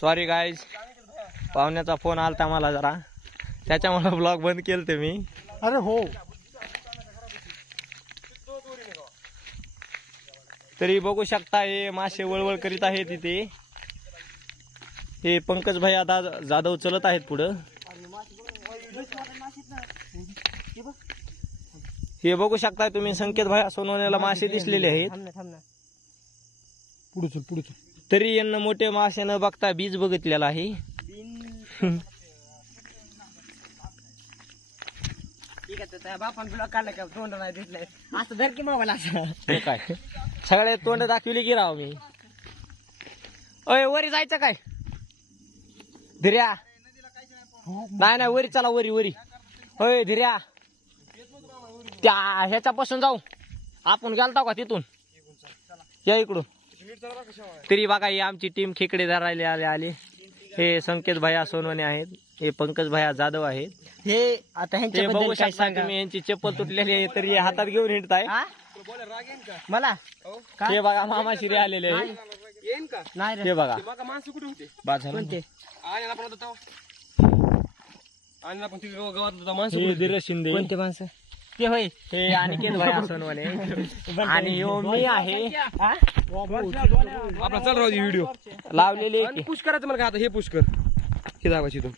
Sorry guys, पाहुण्याचा phone आलता मला जरा, त्याच्यामुळे ब्लॉग बंद केलते मी. अरे हो, तरी बघू शकता हे मासे वळवळ करीत आहेत तिथे. हे पंकज भाई आता जाधव चलत आहेत पुढं. हे बघू शकता तुम्ही, संकेत भाई सोनवण्याला मासे दिसलेले आहेत. पुढे चल पुढे चल. तरी यांना मोठे मासे न बघता बीज बघितलेला आहे. बापान तुला काढलं का तोंड नाही दिसलंय असं धर की मोबाईल असं. हे काय सगळे तोंड दाखविले की राव मी. अय वरी जायचं काय धिऱ्या? नाही नाही वरी चला, वरी वरी. होय धिऱ्या, त्या ह्याच्यापासून जाऊ आपण, गेलता का तिथून? या इकडून. तरी बघा ही आमची टीम खेकडे धरायला आले. हे संकेत भाया सोनवणे आहेत, हे पंकज भाया जाधव आहेत. हे आता हे ह्यांच्या बघू बद्दल काय शकता सांगा तुम्ही, यांची चप्पल तुटलेली आहे तरी हे हातात घेऊन हिंडताय. मला हे बघा मामा शिरे आलेले आहे. नाही रे. हे बघा माणसं कुठे होते बाजार. कोणते आणि आपण होता आणि आपण तिथे गावात होता माणसं हे धीरज शिंदे, कोणते माणसं ते होय. हे अनिकेत भाया सोनवणे आणि ह्यो मी आहे. आपला चालू राहू व्हिडिओ लावलेली आहे आणि की. पुश करायचं मला काय आता, हे पुश कर हे दाखवायची तू